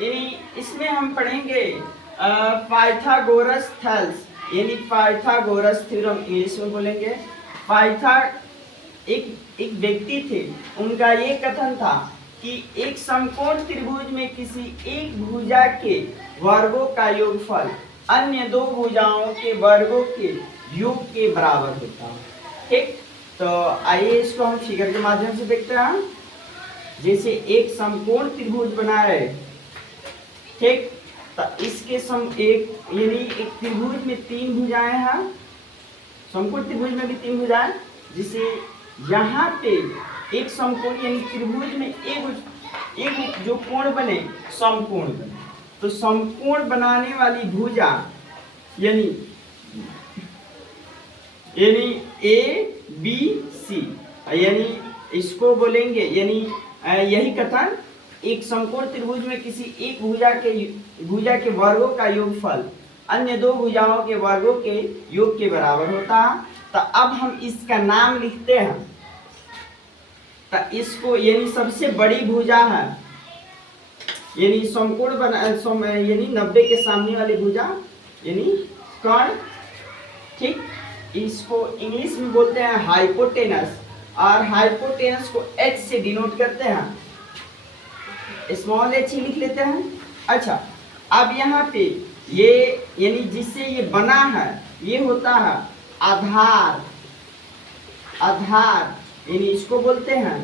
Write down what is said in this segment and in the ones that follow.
इसमें हम पढ़ेंगे पाइथागोरस थेल्स, यानी पाइथागोरस थ्योरम इंग्लिश में बोलेंगे। पाइथा एक व्यक्ति थे, उनका ये कथन था कि एक समकोण त्रिभुज में किसी एक भुजा के वर्गों का योगफल अन्य दो भुजाओं के वर्गों के योग के बराबर होता है। ठीक, तो आइए इसको हम फिगर के माध्यम से देखते हैं। जैसे एक समकोण त्रिभुज बना है, ठीक, तो इसके यानी एक त्रिभुज में तीन भुजाएं हैं, समकोण त्रिभुज में भी तीन भुजाएं, जिसे यहाँ पे एक समकोण यानी त्रिभुज में एक जो कोण बने समकोण बने, तो समकोण बनाने वाली भुजा यानी ए बी सी, यानी इसको बोलेंगे, यानी यही कथन एक समकोण त्रिभुज में किसी एक भुजा के वर्गों का योगफल अन्य दो भुजाओं के वर्गों के योग के बराबर होता है। तो अब हम इसका नाम लिखते हैं। तो इसको यानी सबसे बड़ी भुजा है, यानी समकोण यानी 90 के सामने वाली भुजा यानी कर्ण, ठीक, इसको इंग्लिश में बोलते हैं हाइपोटेनस, और हाइपोटेनस को H से डिनोट करते हैं, स्मॉल h ही लिख लेते हैं। अच्छा, अब यहाँ पे ये यानी जिससे ये बना है ये होता है आधार, यानी इसको बोलते हैं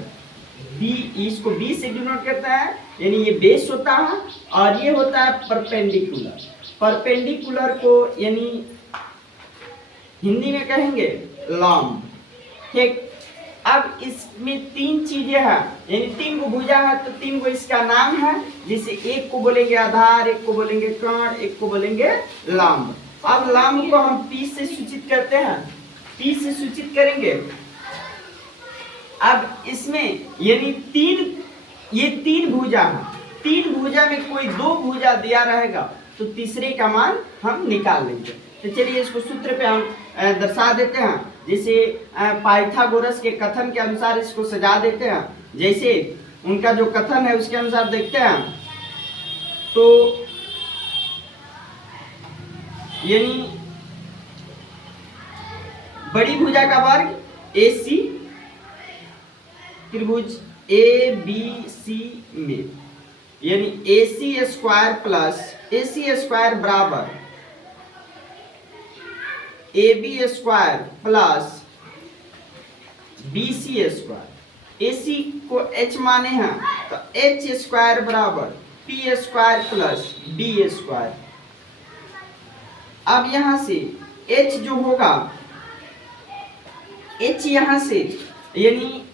बी, इसको बी से डिनोट करता है, यानी ये बेस होता है, और ये होता है परपेंडिकुलर। परपेंडिकुलर को यानी हिंदी में कहेंगे लंब। ठीक, अब इसमें तीन चीजें हैं, यानी तीन को भुजा है, तो तीन को इसका नाम है, जिसे एक को बोलेंगे आधार, एक को बोलेंगे कर्ण, एक को बोलेंगे लंब। अब लंब को हम P से सूचित करते हैं, P से सूचित करेंगे। अब इसमें यानी ये तीन भुजा है, तीन भुजा में कोई दो भुजा दिया रहेगा तो तीसरे का मान हम निकाल लेंगे। तो चलिए इसको सूत्र पे हम दर्शा देते हैं, जैसे पाइथागोरस के कथन के अनुसार इसको सजा देते हैं, जैसे उनका जो कथन है उसके अनुसार देखते हैं। तो यानी बड़ी भुजा का वर्ग AC, त्रिभुज ABC में, यानी AC square plus AC square बराबर AB square plus BC square. AC को H माने हैं तो H स्क्वायर बराबर P square plus B square. अब यहां से H जो होगा, H यहां से यानी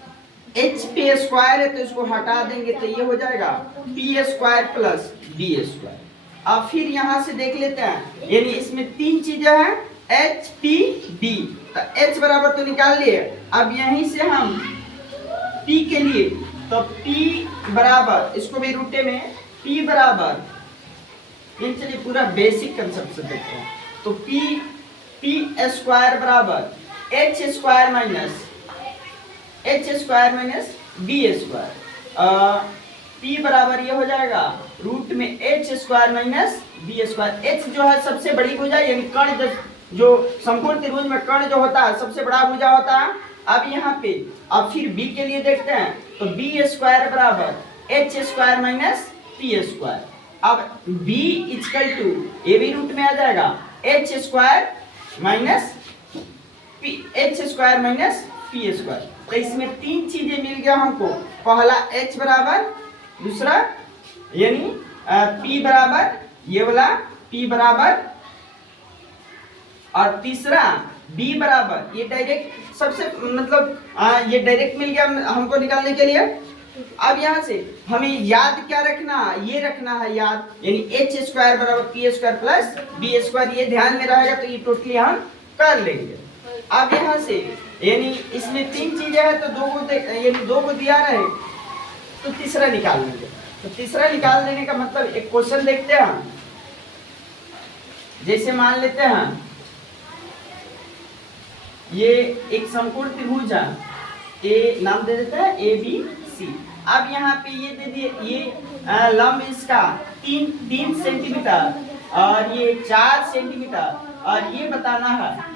H पे स्क्वायर है तो इसको हटा देंगे तो ये हो जाएगा P square plus B square. अब फिर यहां से देख लेते हैं, यानी इसमें तीन चीजें हैं H P B, तो H बराबर तो निकाल लिए। अब यहीं से हम P के लिए, तो P बराबर, इसको भी रूटे में P बराबर, चलिए पूरा बेसिक कंसेप्ट से देखते हैं। तो P स्क्वायर बराबर H square minus B square. P बराबर ये हो जाएगा रूट में H square minus B square. H जो है सबसे बड़ी भुजा, यानी कर्ण जो समकोण त्रिभुज में कर्ण जो होता है सबसे बड़ा भुजा होता है। अब यहाँ पे अब फिर B के लिए देखते हैं, तो B स्क्वायर बराबर H square minus P square. अब B इक्वल टू ये भी रूट में आ जाएगा H square minus P square. तो इसमें तीन चीजें मिल गया हमको, पहला H बराबर, दूसरा यानी P बराबर, ये वाला P बराबर, और तीसरा B बराबर, ये डायरेक्ट सबसे मतलब ये डायरेक्ट मिल गया हमको निकालने के लिए। अब यहाँ से हमें याद क्या रखना, ये रखना है याद, यानी H स्क्वायर बराबर P square plus B square, ये ध्यान में रहेगा तो ये टोटली हम कर लेंगे। अब यहाँ से यानी इसमें तीन चीजें हैं तो दो को दिया रहे तो तीसरा निकाल लेंगे। तो तीसरा निकाल लेने का मतलब एक क्वेश्चन देखते हैं हम, जैसे मान लेते हैं ये एक समकोण त्रिभुज है, ए नाम दे देते हैं ABC, अब यहाँ पे ये दे दिए, ये लंब इसका 3 सेंटीमीटर और ये 4 सेंटीमीटर और ये बताना है।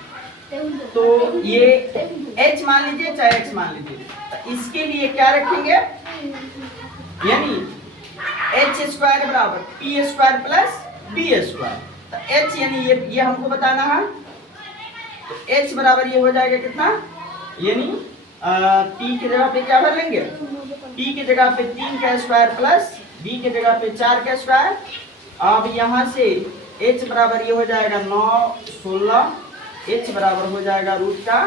तो ये h मान लीजिए चाहे x मान लीजिए, तो इसके लिए क्या रखेंगे, यानी h स्क्वायर बराबर p square plus b square. तो h यानी ये हमको बताना है, तो h बराबर ये हो जाएगा कितना, यानी p की जगह पे क्या भर लेंगे, p की जगह पे 3 का स्क्वायर प्लस b की जगह पे 4 का स्क्वायर। अब यहाँ से h बराबर ये हो जाएगा 9 16, h बराबर हो जाएगा रूट का,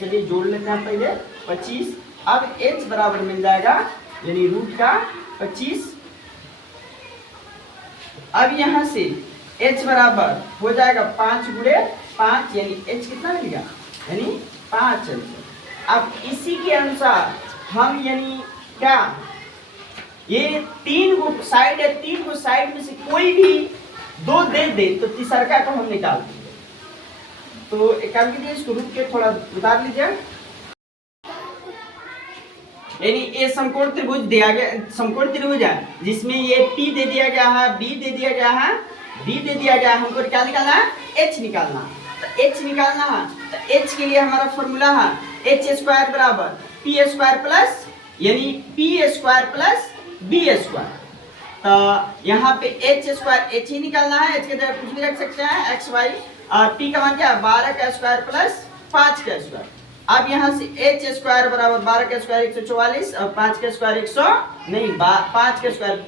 चलिए जोड़ लेते हैं पहले 25। अब h बराबर मिल जाएगा यानी रूट का 25। अब यहाँ से h बराबर हो जाएगा 5 गुणे 5, यानी h कितना मिलेगा, यानी 5। अब इसी के अनुसार हम यानी क्या, ये 3 गो साइड है, 3 गो साइड में से कोई भी 2 दे दे तो तीसरका को हम निकाल देंगे। तो एक काम कीजिए, इसको रुक के थोड़ा उतार लीजिए। यानी ये समकोण त्रिभुज दिया गया, समकोण त्रिभुज है जिसमें ये P दे दिया गया है, B दे दिया गया है, B दे दिया गया है, हमको क्या निकालना है, H निकालना है। तो H निकालना है, तो H के लिए हमारा फॉर्मूला है h स्क्वायर बराबर p स्क्वायर प्लस, यानी p square plus b square. तो यहाँ पे h स्क्वायर h ही निकालना है, h की जगह कुछ भी रख सकते हैं x y, और p का मान क्या है 12 का स्क्वायर प्लस 5 का स्क्वायर। अब यहाँ से h स्क्वायर बराबर 12 का स्क्वायर 144 और 5 का स्क्वायर 100 नहीं 5 का स्क्वायर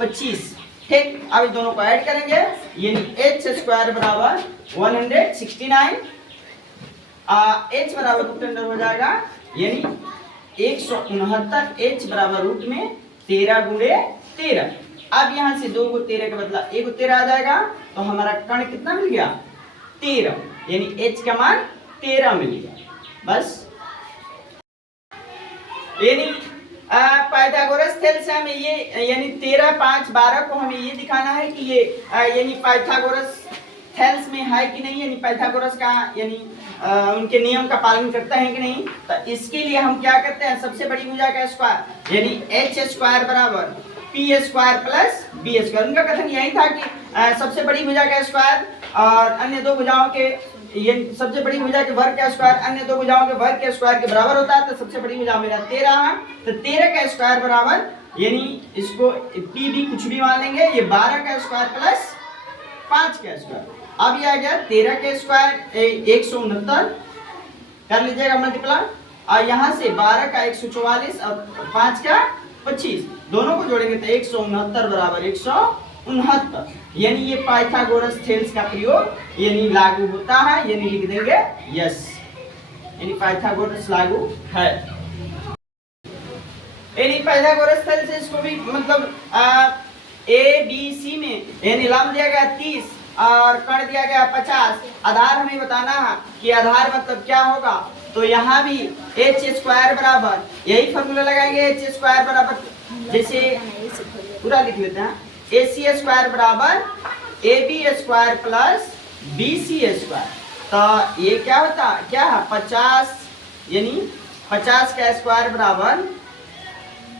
25। ठीक, अब इन दोनों को ऐड करेंगे, यानी h स्क्वायर बराबर 169, h बराबर रूट अंडर हो जाएगा, यानी 169, h बराबर रूट में 13 गुणे 13। अब यहाँ से 2 को 13 का बदला 1 को 13 आ जाएगा, तो हमारा कण कितना मिल गया 13, यानी h का मान 13 मिल गया। बस यानी पाइथागोरस थेल्स से हमें ये यानी 13 5 12 को हमें ये दिखाना है कि ये यानी पाइथागोरस थेल्स में है कि नहीं, यानी पाइथागोरस का यानी उनके नियम का पालन करता है कि नहीं। तो इसके लिए हम क्या करते हैं, सबसे बड़ी भुजा का स्क्वायर यानी h स्क्वायर बराबर p square plus b square. उनका कथन यही था कि सबसे बड़ी भुजा का स्क्वायर और अन्य दो भुजाओं के, ये सबसे बड़ी भुजा के वर्ग का स्क्वायर अन्य दो भुजाओं के वर्ग के स्क्वायर के बराबर होता है। तो सबसे बड़ी भुजा मेरा 13 है, तो 13 का स्क्वायर बराबर, यानी इसको p भी कुछ भी मान लेंगे, ये 12 का स्क्वायर प्लस 5 का स्क्वायर। अब ये आ गया 13 के स्क्वायर 169 कर लीजिएगा मल्टीप्लाई, और यहाँ से 12 का 144 और 5 का 25 दोनों को जोड़ेंगे तो 169 बराबर 169, यानी ये पाइथागोरस थेल्स का प्रयोग यानी लागू होता है, यानी लिख देंगे यस, यानी पाइथागोरस लागू है। यानी पाइथागोरस थेल्स से इसको भी मतलब ए बी सी में यानी लंब दिया गया 30 और कण दिया गया 50, आधार हमें बताना है कि आधार मतलब क्या होगा। तो यहाँ भी h स्क्वायर बराबर, यही फॉर्मूला लगाएंगे, h स्क्वायर बराबर, जैसे पूरा लिख लेते हैं, ac स्क्वायर बराबर ab square plus bc square. तो ये क्या होता है, क्या है 50, यानी 50 का स्क्वायर बराबर,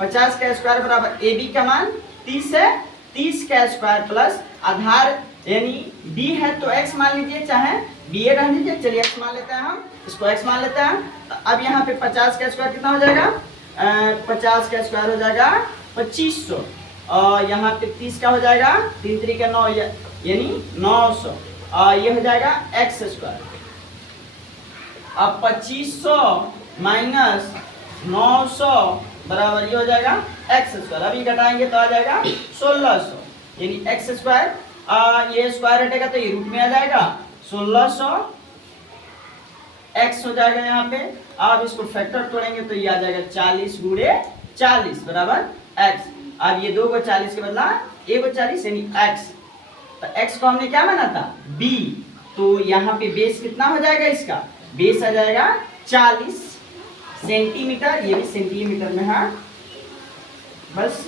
50 का स्क्वायर बराबर ab का मान 30 है, 30 का स्क्वायर प्लस आधार यानी b है तो x मान लीजिए, चाहे b रह लीजिए, चलिए x मान लेते हैं, हम इसको x मान लेते हैं। तो अब यहाँ पे 50 का स्क्वायर कितना हो जाएगा, 50 का स्क्वायर हो जाएगा 2500, और यहाँ पे 30 का हो जाएगा 3 3 का 9 यानी 900, और ये हो जाएगा x स्क्वायर। अब 2500 माइनस 900 बराबर ये हो जाएगा x स्क्वायर। अभी घटाएंगे तो आ जाएगा 1600, यानी x स्क्वायर, ये स्क्वायर हटेगा तो ये रूट में आ जाएगा 1600 x हो जाएगा यहाँ पे। अब इसको फैक्टर तोड़ेंगे तो ये आ जाएगा 40 गुणे 40 बराबर x। अब ये 2 को 40 के बदला 1 को 40 यानी x, तो x को हमने क्या माना था b, तो यहाँ पे बेस कितना हो जाएगा, इसका बेस आ जाएगा 40 सेंटीमीटर, ये भी सेंटीमीटर में है। बस